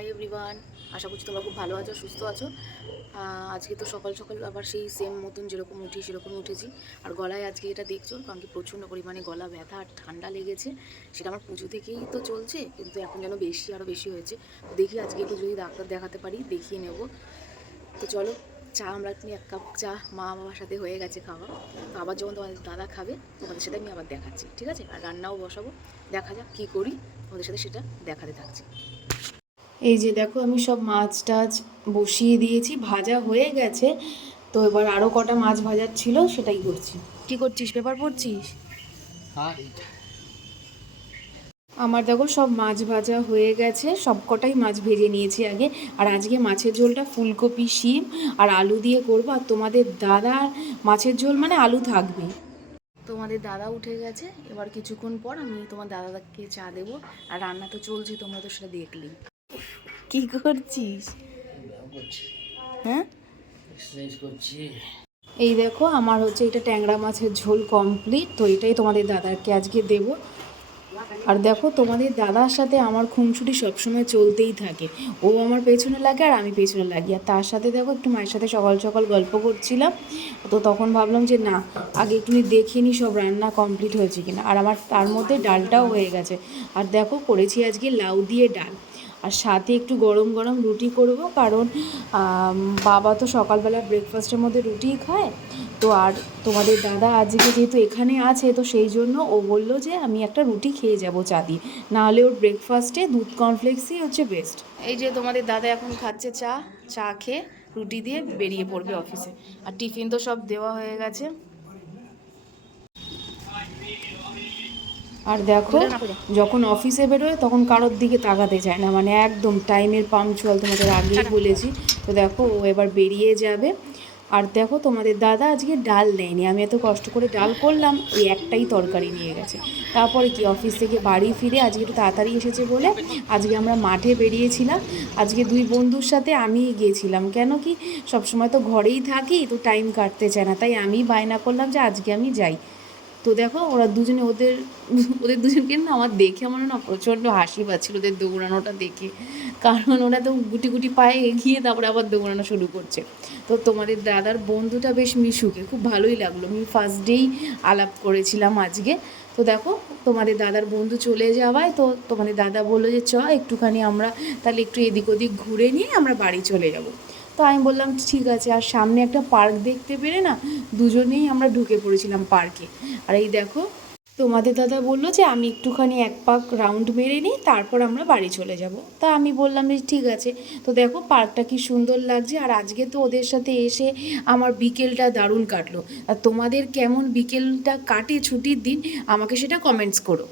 Hi everyone, আশা করছি তোমরা খুব ভালো আছো, সুস্থ আছো। আজকে তো সকাল সকাল আবার সেই সেম মতন যেরকম উঠি সেরকম উঠেছি। আর গলায় আজকে এটা দেখছ, কারণ কি প্রচণ্ড পরিমাণে গলা ব্যথা আর ঠান্ডা লেগেছে। সেটা আমার পুজো থেকেই তো চলছে, কিন্তু এখন যেন বেশি আরও বেশি হয়েছে। দেখি আজকে একটু যদি ডাক্তার দেখাতে পারি, দেখিয়ে নেব। তো চলো, চা আমরা তুমি এক কাপ চা মা বাবার সাথে হয়ে গেছে খাওয়া। তো আবার যখন তোমাদের দাদা খাবে, তোমাদের সাথে আমি আবার দেখাচ্ছি, ঠিক আছে? আর রান্নাও বসাবো। দেখা যাক কী করি, তোমাদের সাথে সেটা দেখাতে থাকছি। এই যে দেখো আমি সব মাছ টাছ বসিয়ে দিয়েছি ভাজা হয়ে গেছে। তো এবার আরও কটা মাছ ভাজার ছিল সেটাই করছি। কি করছিস? পেপার পড়ছিস? আমার দেখো সব মাছ ভাজা হয়ে গেছে সব কটাই মাছ ভেজে নিয়েছি আগে। আর আজকে মাছের ঝোলটা ফুলকপি শিম আর আলু দিয়ে করব। আর তোমাদের দাদার মাছের ঝোল মানে আলু থাকবে। তোমাদের দাদা উঠে গেছে এবার কিছুক্ষণ পর আমি তোমার দাদাকে চা দেবো। আর রান্না তো চলছে তোমরা তো সেটা দেখলেই কি করছিস? হ্যাঁ? এই দেখো আমার হচ্ছে এটা ট্যাংরা মাছের ঝোল কমপ্লিট তো এটাই তোমাদের দাদাকে আজকে দেব। আর দেখো তোমাদের দাদার সাথে আমার খুনসুটি সবসময় চলতেই থাকে। ও আমার পেছনে লাগে আর আমি পেছনে লাগি। আর তার সাথে দেখো একটু মায়ের সাথে সকাল সকাল গল্প করছিলাম। তো তখন ভাবলাম যে না আগে একটু দেখে নিই সব রান্না কমপ্লিট হয়েছে কিনা। আর আমার তার মধ্যে ডালটাও হয়ে গেছে। আর দেখো করেছি আজকে লাউ দিয়ে ডাল। আর সাথে একটু গরম গরম রুটি করব, কারণ বাবা তো সকালবেলা ব্রেকফাস্টের মধ্যে রুটিই খায়। তো আর তোমাদের দাদা আজকে যেহেতু এখানে আছে, তো সেই জন্য ও বলল যে আমি একটা রুটি খেয়ে যাব চা দিয়ে নাহলে ওর ব্রেকফাস্টে দুধ কর্নফ্লেক্সই হচ্ছে বেস্ট এই যে তোমাদের দাদা এখন খাচ্ছে চা চা খেয়ে রুটি দিয়ে বেরিয়ে পড়বে অফিসে আর টিফিন তো সব দেওয়া হয়ে গেছে। আর দেখো যখন অফিসে বেরোয় তখন কারোর দিকে তাকাতে চায় না। মানে একদম টাইমের পাংচুয়াল তোমাদের আগেই বলেছি। তো দেখো ও এবার বেরিয়ে যাবে। আর দেখো তোমাদের দাদা আজকে ডাল নেয়নি আমি এত কষ্ট করে ডাল করলাম ওই একটাই তরকারি নিয়ে গেছে। তারপরে কি অফিস থেকে বাড়ি ফিরে আজকে একটু তাড়াতাড়ি এসেছে বলে আজকে আমরা মাঠে বেরিয়েছিলাম। আজকে দুই বন্ধুর সাথে আমি গিয়েছিলাম কেন কি সবসময় তো ঘরেই থাকি তো টাইম কাটতে চায় না। তাই আমি বায়না করলাম যে আজকে আমি যাই। তো দেখো, ওরা দুজনে ওদের ওদের দুজনকে না আমার দেখে আমার না প্রচণ্ড হাসি পাচ্ছিল ওদের দৌড়ানোটা দেখে। কারণ ওরা তো গুটি গুটি পায়ে এগিয়ে তারপরে আবার দৌড়ানো শুরু করছে। তো তোমাদের দাদার বন্ধুটা বেশ মিশুকে, খুব ভালোই লাগল। আমি ফার্স্ট ডেই আলাপ করেছিলাম আজকে। তো দেখো, তোমাদের দাদার বন্ধু চলে যাওয়ায় তো তোমাদের দাদা বলল যে, চ, একটুখানি আমরা তাহলে একটু এদিক ওদিক ঘুরে নিয়ে আমরা বাড়ি চলে যাব। তো আমি বললাম, ঠিক আছে, আর সামনে একটা পার্ক দেখতে পেরে না, দুজনেই আমরা ঢুকে পড়েছিলাম পার্কে। আর এই দেখো, তোমাদের দাদা বলল যে, আমি একটুখানি এক পাক রাউন্ড মেরে নিই, তারপর আমরা বাড়ি চলে যাব। তা আমি বললাম যে ঠিক আছে। তো দেখো, পার্কটা কি সুন্দর লাগছে, আর আজকে তো ওদের সাথে এসে আমার বিকেলটা দারুণ কাটলো। আর তোমাদের কেমন বিকেলটা কাটে ছুটির দিন, আমাকে সেটা কমেন্টস করো।